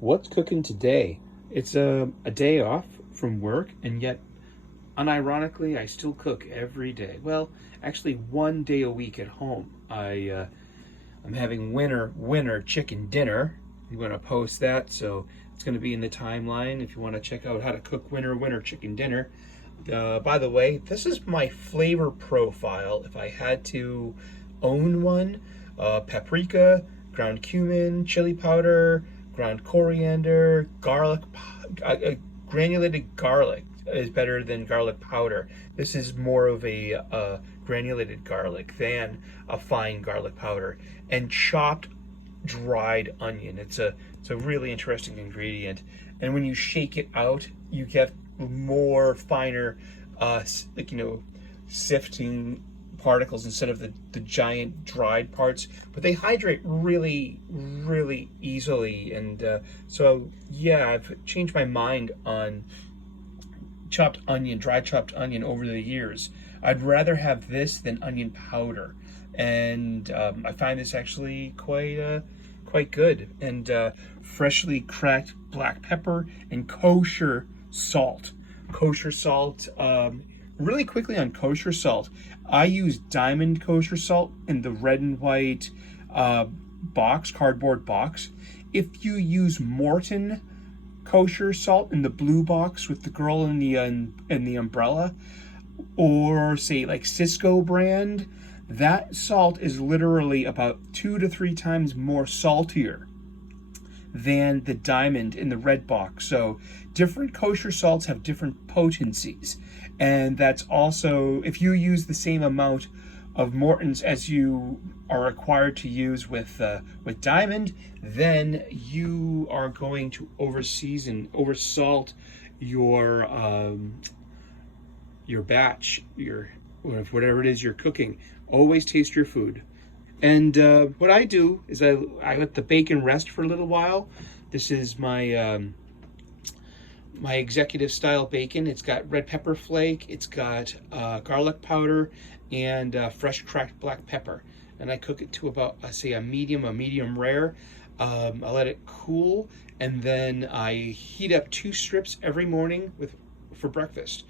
What's cooking today? It's a day off from work, and yet, unironically, I still cook every day. Well, actually, one day a week at home. I'm having winter chicken dinner. I'm going to post that, so it's going to be in the timeline if you want to check out how to cook winter chicken dinner. By the way, this is my flavor profile if I had to own one. Paprika, ground cumin, chili powder, ground coriander, garlic, granulated garlic is better than garlic powder. This is more of a granulated garlic than a fine garlic powder. And chopped dried onion. It's a really interesting ingredient. And when you shake it out, you get more finer, sifting particles instead of the giant dried parts. But they hydrate really easily. And so yeah, I've changed my mind on dry chopped onion over the years. I'd rather have this than onion powder, and I find this actually quite good. And freshly cracked black pepper and kosher salt. Kosher salt. Really quickly on kosher salt, I use diamond kosher salt in the red and white cardboard box. If you use Morton kosher salt in the blue box with the girl in the umbrella, or say like Cisco brand, that salt is literally about 2 to 3 times more saltier than the diamond in the red box. So different kosher salts have different potencies, and that's also, if you use the same amount of Morton's as you are required to use with diamond, then you are going to oversalt your batch, your whatever it is you're cooking. Always taste your food. And what I do is I let the bacon rest for a little while. This is my my executive style bacon. It's got red pepper flake, it's got garlic powder, and fresh cracked black pepper. And I cook it to about, I say, a medium rare. I let it cool, and then I heat up 2 strips every morning for breakfast.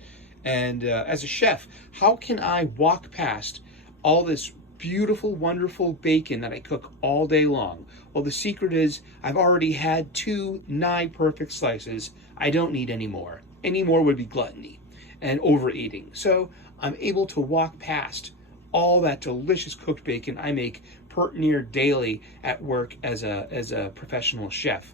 And as a chef, how can I walk past all this beautiful, wonderful bacon that I cook all day long? Well, the secret is I've already had 2 nigh perfect slices. I don't need any more. Any more would be gluttony and overeating. So I'm able to walk past all that delicious cooked bacon I make pert near daily at work as a professional chef.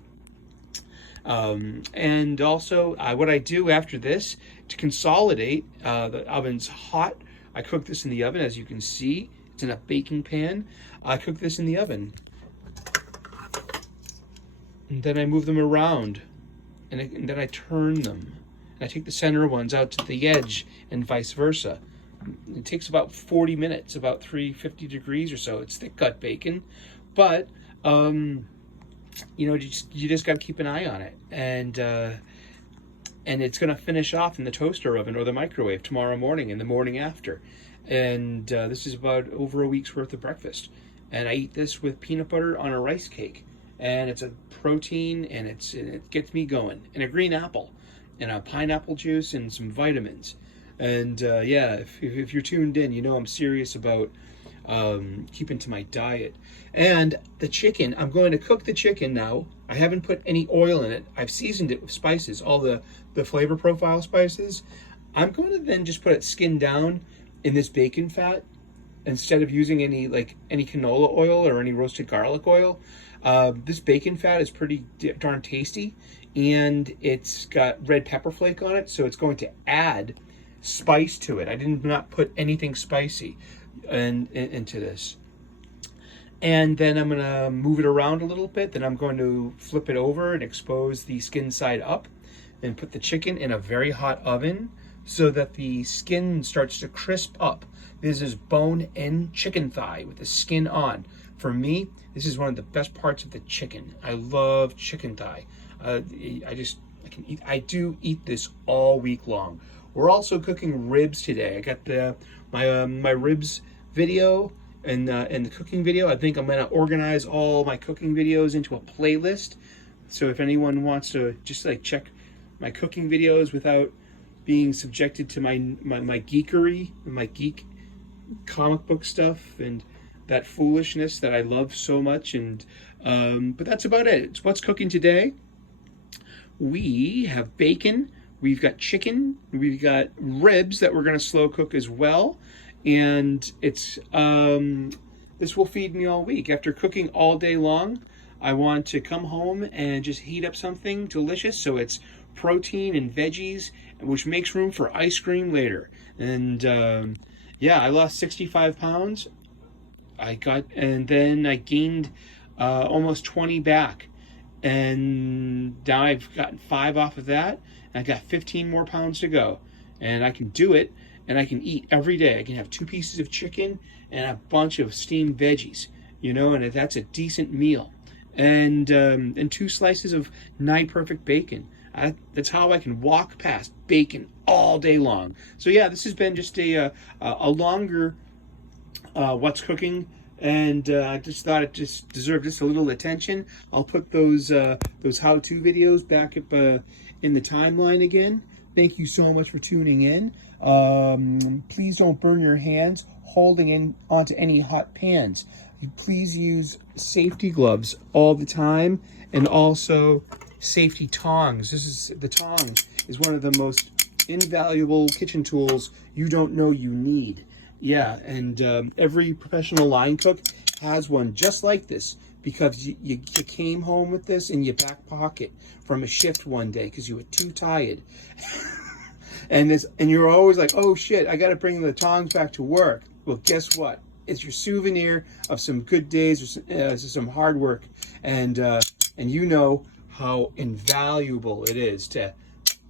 And also, what I do after this to consolidate, the oven's hot. I cook this in the oven, as you can see. It's in a baking pan. I cook this in the oven, and then I move them around, and then I turn them. And I take the center ones out to the edge, and vice versa. It takes about 40 minutes, about 350 degrees or so. It's thick cut bacon, but you just got to keep an eye on it, and it's going to finish off in the toaster oven or the microwave tomorrow morning and the morning after. And this is about over a week's worth of breakfast. And I eat this with peanut butter on a rice cake, and it's a protein, and it gets me going. And a green apple, and a pineapple juice, and some vitamins. And yeah, if you're tuned in, you know I'm serious about keeping to my diet. And the chicken, I'm going to cook the chicken now. I haven't put any oil in it. I've seasoned it with spices, all the flavor profile spices. I'm going to then just put it skin down in this bacon fat instead of using any canola oil or any roasted garlic oil. This bacon fat is pretty darn tasty, and it's got red pepper flake on it, so it's going to add spice to it. I did not put anything spicy into this. And then I'm going to move it around a little bit. Then I'm going to flip it over and expose the skin side up, and put the chicken in a very hot oven so that the skin starts to crisp up. This is bone-in chicken thigh with the skin on. For me, this is one of the best parts of the chicken. I love chicken thigh. I do eat this all week long. We're also cooking ribs today. I got my ribs video and the cooking video. I think I'm gonna organize all my cooking videos into a playlist So if anyone wants to just like check my cooking videos without being subjected to my geekery, my geek comic book stuff and that foolishness that I love so much, and but that's about it. It's what's cooking today. We have bacon, we've got chicken, we've got ribs that we're going to slow cook as well, and it's this will feed me all week. After cooking all day long, I want to come home and just heat up something delicious, so it's protein and veggies, which makes room for ice cream later. And yeah, I lost 65 pounds. And then I gained almost 20 back. And now I've gotten 5 off of that. And I got 15 more pounds to go. And I can do it, and I can eat every day. I can have 2 pieces of chicken and a bunch of steamed veggies, you know, and that's a decent meal. And 2 slices of nigh perfect bacon. That's how I can walk past bacon all day long. So yeah, this has been just a longer what's cooking, and I just thought it just deserved just a little attention. I'll put those how-to videos back up in the timeline again. Thank you so much for tuning in. Please don't burn your hands holding in onto any hot pans. Please use safety gloves all the time, and also safety tongs. The tong is one of the most invaluable kitchen tools you don't know you need. Yeah, and every professional line cook has one just like this, because you came home with this in your back pocket from a shift one day because you were too tired. and you're always like, oh shit, I gotta bring the tongs back to work. Well, guess what? It's your souvenir of some good days or some hard work, and you know how invaluable it is to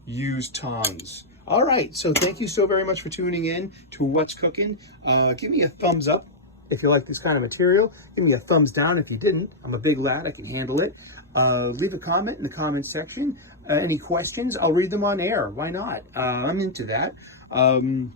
use tongs. All right, so thank you so very much for tuning in to What's Cooking. Give me a thumbs up if you like this kind of material. Give me a thumbs down if you didn't. I'm a big lad, I can handle it. Leave a comment in the comment section. Any questions, I'll read them on air. Why not? I'm into that. And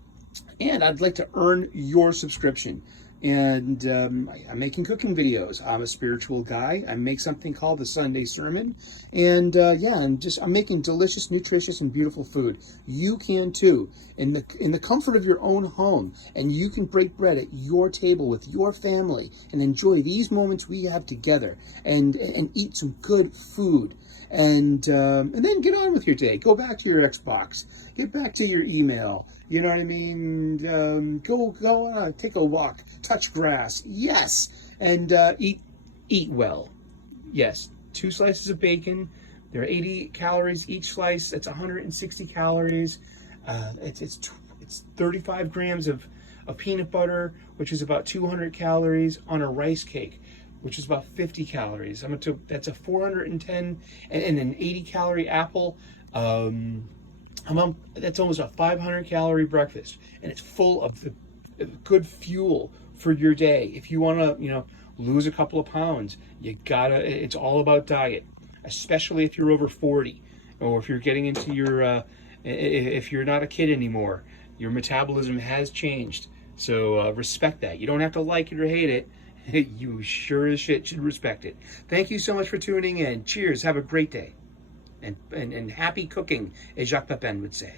I'd like to earn your subscription. And I'm making cooking videos. I'm a spiritual guy. I make something called the Sunday Sermon. And yeah, I'm making delicious, nutritious, and beautiful food. You can too, in the comfort of your own home. And you can break bread at your table with your family and enjoy these moments we have together, and eat some good food. And then get on with your day. Go back to your Xbox. Get back to your email. You know what I mean? Go take a walk. Touch grass. Yes. And eat well. Yes. 2 slices of bacon. They're 80 calories each slice. That's 160 calories. It's 35 grams of peanut butter, which is about 200 calories on a rice cake, which is about 50 calories. That's a 410 and an 80 calorie apple. That's almost a 500 calorie breakfast, and it's full of the good fuel for your day. If you want to, lose a couple of pounds, it's all about diet, especially if you're over 40, or if you're getting into your, if you're not a kid anymore, your metabolism has changed. So respect that. You don't have to like it or hate it. You sure as shit should respect it. Thank you so much for tuning in. Cheers. Have a great day. And happy cooking, as Jacques Pepin would say.